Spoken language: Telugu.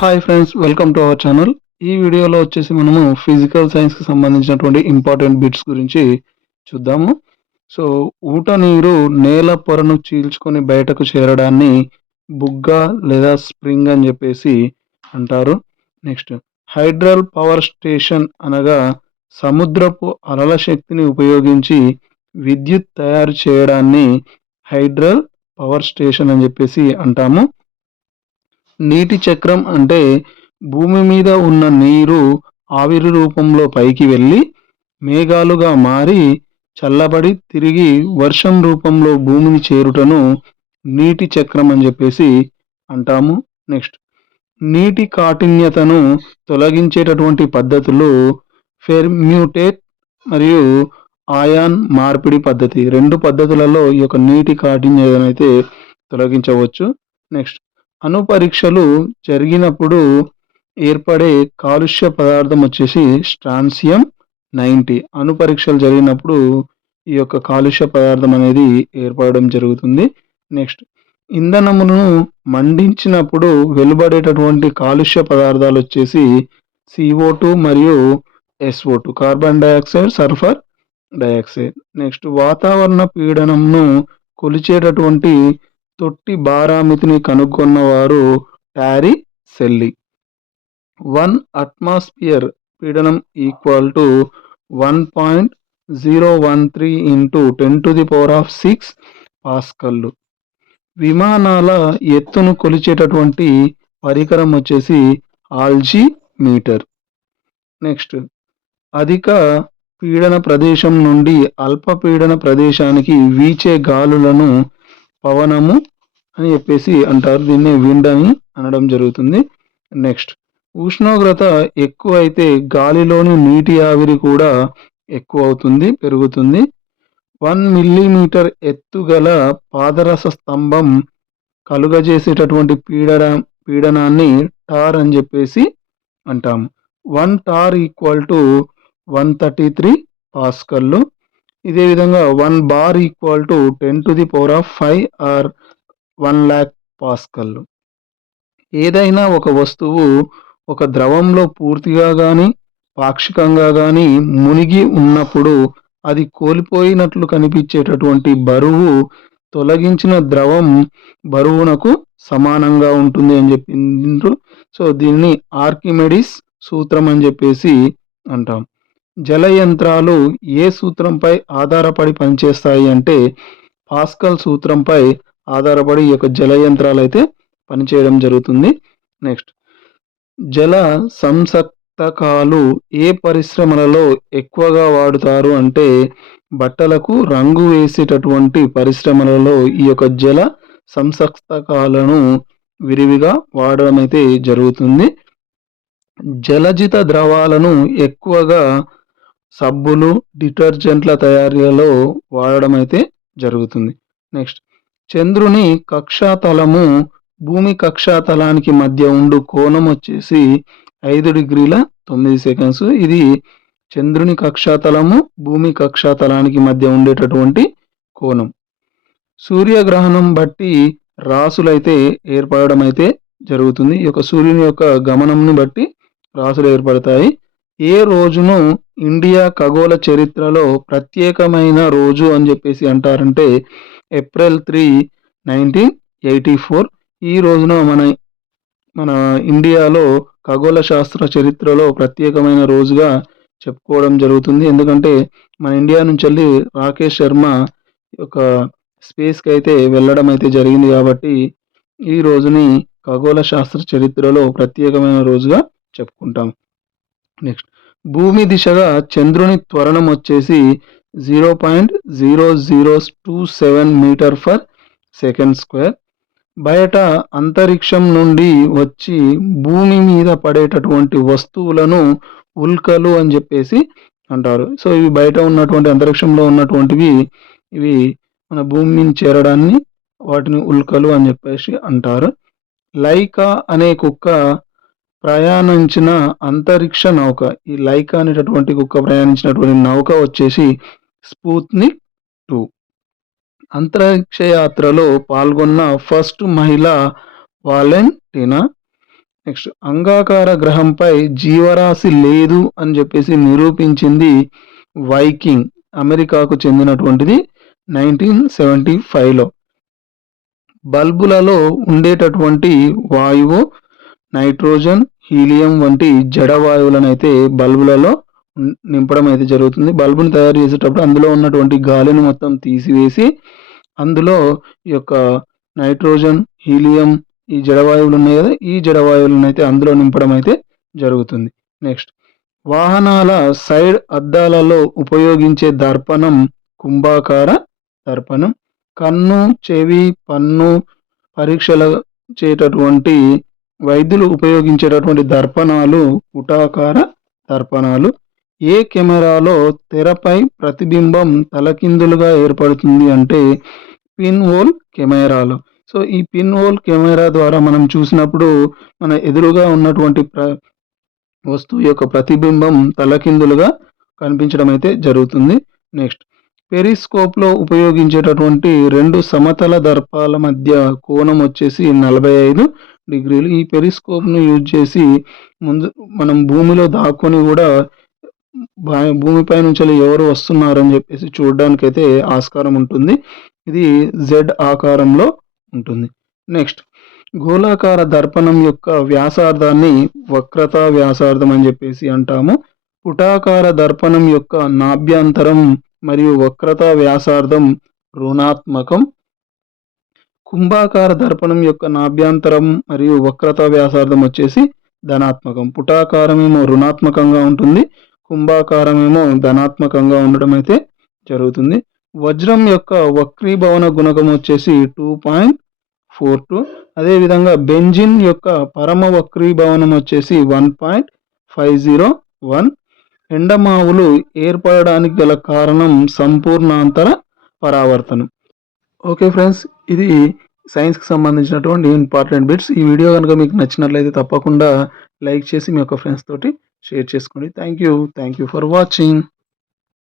Hi friends, welcome to our channel. ఈ వీడియోలో వచ్చేసి మనము ఫిజికల్ సైన్స్కి సంబంధించినటువంటి ఇంపార్టెంట్ బిట్స్ గురించి చూద్దాము. సో ఊట నీరు నేల పొరను చీల్చుకొని బయటకు చేరడాన్ని బుగ్గ లేదా స్ప్రింగ్ అని చెప్పేసి అంటారు. నెక్స్ట్, హైడ్రల్ పవర్ స్టేషన్ అనగా సముద్రపు అలల శక్తిని ఉపయోగించి విద్యుత్ తయారు చేయడాన్ని హైడ్రల్ పవర్ స్టేషన్ అని చెప్పేసి అంటాము. నీటి చక్రం అంటే భూమి మీద ఉన్న నీరు ఆవిరి రూపంలో పైకి వెళ్ళి మేఘాలుగా మారి చల్లబడి తిరిగి వర్షం రూపంలో భూమిని చేరుటను నీటి చక్రం అని చెప్పేసి అంటాము. నెక్స్ట్, నీటి కాఠిన్యతను తొలగించేటటువంటి పద్ధతులు ఫెర్మ్యూటేట్ మరియు ఆయాన్ మార్పిడి పద్ధతి. రెండు పద్ధతులలో ఈ యొక్క నీటి కాఠిన్యతను అయితే తొలగించవచ్చు. నెక్స్ట్, అణు పరీక్షలు జరిగినప్పుడు ఏర్పడే కాలుష్య పదార్థం వచ్చేసి స్ట్రాన్సియం 90. అణు పరీక్షలు జరిగినప్పుడు ఈ యొక్క కాలుష్య పదార్థం అనేది ఏర్పడడం జరుగుతుంది. నెక్స్ట్, ఇంధనమును మండించినప్పుడు వెలువడేటటువంటి కాలుష్య పదార్థాలు వచ్చేసి CO2 మరియు SO2, carbon dioxide, sulphur dioxide. Next, వాతావరణ పీడనంను కొలిచేటటువంటి తొట్టి బారామితిని కనుగొన్నవారు టారీ సెల్లి. 1 అట్మాస్ఫియర్ పీడనం ఈక్వల్ టు 1.013 ఇంటూ 10⁶ పాస్కల్లు. విమానాల ఎత్తును కొలిచేటటువంటి పరికరం వచ్చేసి ఆల్జిమీటర్. నెక్స్ట్, అధిక పీడన ప్రదేశం నుండి అల్ప పీడన ప్రదేశానికి వీచే గాలులను పవనము అని చెప్పేసి అంటారు. దీన్ని విండ్ అని అనడం జరుగుతుంది. నెక్స్ట్, ఉష్ణోగ్రత ఎక్కువ అయితే గాలిలోని నీటి ఆవిరి కూడా ఎక్కువ అవుతుంది, పెరుగుతుంది. 1 మిల్లీమీటర్ ఎత్తుగల పాదరస స్తంభం కలుగజేసేటటువంటి పీడనాన్ని టార్ అని చెప్పేసి అంటాము. 1 టార్ ఈక్వల్ టు 133 పాస్కల్లు. ఇదే విధంగా 1 bar equal to 10⁵ or 1 lakh పాస్కల్లు. ఏదైనా ఒక వస్తువు ఒక ద్రవంలో పూర్తిగా కానీ పాక్షికంగా కానీ మునిగి ఉన్నప్పుడు అది కోల్పోయినట్లు కనిపించేటటువంటి బరువు తొలగించిన ద్రవం బరువునకు సమానంగా ఉంటుంది అని చెప్పిండ్రు. సో దీన్ని ఆర్కిమెడిస్ సూత్రం అని చెప్పేసి అంటాం. జల యంత్రాలు ఏ సూత్రంపై ఆధారపడి పనిచేస్తాయి అంటే పాస్కల్ సూత్రంపై ఆధారపడి ఈ యొక్క జల యంత్రాలు అయితే పనిచేయడం జరుగుతుంది. నెక్స్ట్, జల సంసక్తకాలు ఏ పరిశ్రమలలో ఎక్కువగా వాడుతారు అంటే బట్టలకు రంగు వేసేటటువంటి పరిశ్రమలలో ఈ యొక్క జల సంసక్తకాలను విరివిగా వాడడం అయితే జరుగుతుంది. జలజిత ద్రవాలను ఎక్కువగా సబ్బులు, డిటర్జెంట్ల తయారీలో వాడడం అయితే జరుగుతుంది. నెక్స్ట్, చంద్రుని కక్షాతలము భూమి కక్షాతలానికి మధ్య ఉండు కోణం వచ్చేసి 5°9". ఇది చంద్రుని కక్షాతలము భూమి కక్షాతలానికి మధ్య ఉండేటటువంటి కోణం. సూర్యగ్రహణం బట్టి రాసులైతే ఏర్పడడం అయితే జరుగుతుంది. ఈ యొక్క సూర్యుని యొక్క గమనంని బట్టి రాసులు ఏర్పడతాయి. ఏ రోజును ఇండియా ఖగోళ చరిత్రలో ప్రత్యేకమైన రోజు అని చెప్పేసి అంటారంటే ఏప్రిల్ 3, 1984. ఈ రోజున మన ఇండియాలో ఖగోళ శాస్త్ర చరిత్రలో ప్రత్యేకమైన రోజుగా చెప్పుకోవడం జరుగుతుంది. ఎందుకంటే మన ఇండియా నుంచి వెళ్ళి రాకేష్ శర్మ ఒక స్పేస్కి అయితే వెళ్ళడం అయితే జరిగింది కాబట్టి ఈ రోజుని ఖగోళ శాస్త్ర చరిత్రలో ప్రత్యేకమైన రోజుగా చెప్పుకుంటాం. నెక్స్ట్, భూమి దిశగా చంద్రుని త్వరణం వచ్చేసి 0.0027 మీటర్/సెకండ్². బయట అంతరిక్షం నుండి వచ్చి భూమి మీద పడేటటువంటి వస్తువులను ఉల్కలు అని చెప్పేసి అంటారు. సో ఇవి బయట ఉన్నటువంటి అంతరిక్షంలో ఉన్నటువంటివి ఇవి మన భూమిని చేరడాన్ని వాటిని ఉల్కలు అని చెప్పేసి అంటారు. లైకా అనే కుక్క ప్రయాణించిన అంతరిక్ష నౌక. ఈ లైకా అనేటటువంటి కుక్క ప్రయాణించినటువంటి నౌక వచ్చేసి స్పుత్నిక్ 2. అంతరిక్ష యాత్రలో పాల్గొన్న ఫస్ట్ మహిళ వాలెంటినా. నెక్స్ట్ అంగాకార గ్రహంపై జీవరాశి లేదు అని చెప్పేసి నిరూపించింది వైకింగ్, అమెరికాకు చెందినటువంటిది 1975లో. బల్బులలో ఉండేటటువంటి వాయువు నైట్రోజన్, హీలియం వంటి జడ వాయువులనైతే బల్బులలో నింపడం అయితే జరుగుతుంది. బల్బుని తయారు చేసేటప్పుడు అందులో ఉన్నటువంటి గాలిని మొత్తం తీసివేసి అందులో ఈ యొక్క నైట్రోజన్, హీలియం, ఈ జడవాయువులు ఉన్నాయి కదా, ఈ జడవాయువులను అయితే అందులో నింపడం అయితే జరుగుతుంది. నెక్స్ట్ వాహనాల సైడ్ అద్దాలలో ఉపయోగించే దర్పణం కుంభాకార దర్పణం. కన్ను, చెవి, పన్ను పరీక్షల చేటటువంటి వైద్యులు ఉపయోగించేటటువంటి దర్పణాలు పుటాకార దర్పణాలు. ఏ కెమెరాలో తెరపై ప్రతిబింబం తలకిందులుగా ఏర్పడుతుంది అంటే పిన్ హోల్ కెమెరాలో. సో ఈ పిన్ హోల్ కెమెరా ద్వారా మనం చూసినప్పుడు మన ఎదురుగా ఉన్నటువంటి వస్తువు యొక్క ప్రతిబింబం తలకిందులుగా కనిపించడం అయితే జరుగుతుంది. నెక్స్ట్ పెరిస్కోప్లో ఉపయోగించేటటువంటి 2 సమతల దర్పాల మధ్య కోణం వచ్చేసి 45 డిగ్రీలు. ఈ పెరిస్కోప్ను యూజ్ చేసి మనం భూమిలో దాక్కొని కూడా భూమిపై నుంచి ఎవరు వస్తున్నారని చెప్పేసి చూడడానికైతే ఆస్కారం ఉంటుంది. ఇది జెడ్ ఆకారంలో ఉంటుంది. నెక్స్ట్ గోళాకార దర్పణం యొక్క వ్యాసార్థాన్ని వక్రతా వ్యాసార్థం అని చెప్పేసి అంటాము. పుటాకార దర్పణం యొక్క నాభ్యంతరం మరియు వక్రతా వ్యాసార్థం రుణాత్మకం. కుంభాకార దర్పణం యొక్క నాభ్యంతరం మరియు వక్రతా వ్యాసార్థం వచ్చేసి ధనాత్మకం. పుటాకారమేమో రుణాత్మకంగా ఉంటుంది, కుంభాకారమేమో ధనాత్మకంగా ఉండడం అయితే జరుగుతుంది. వజ్రం యొక్క వక్రీభవన గుణకం వచ్చేసి 2.42. అదేవిధంగా బెంజిన్ యొక్క పరమ వక్రీభవనం వచ్చేసి 1.501. ఎండమావులు ఏర్పడడానికి గల కారణం సంపూర్ణాంతర పరావర్తనం. ఓకే ఫ్రెండ్స్, ఇది సైన్స్కి సంబంధించినటువంటి ఇంపార్టెంట్ బిట్స్. ఈ వీడియో కనుక మీకు నచ్చినట్లయితే తప్పకుండా లైక్ చేసి మీ యొక్క ఫ్రెండ్స్ తోటి షేర్ చేసుకోండి. Thank you for watching.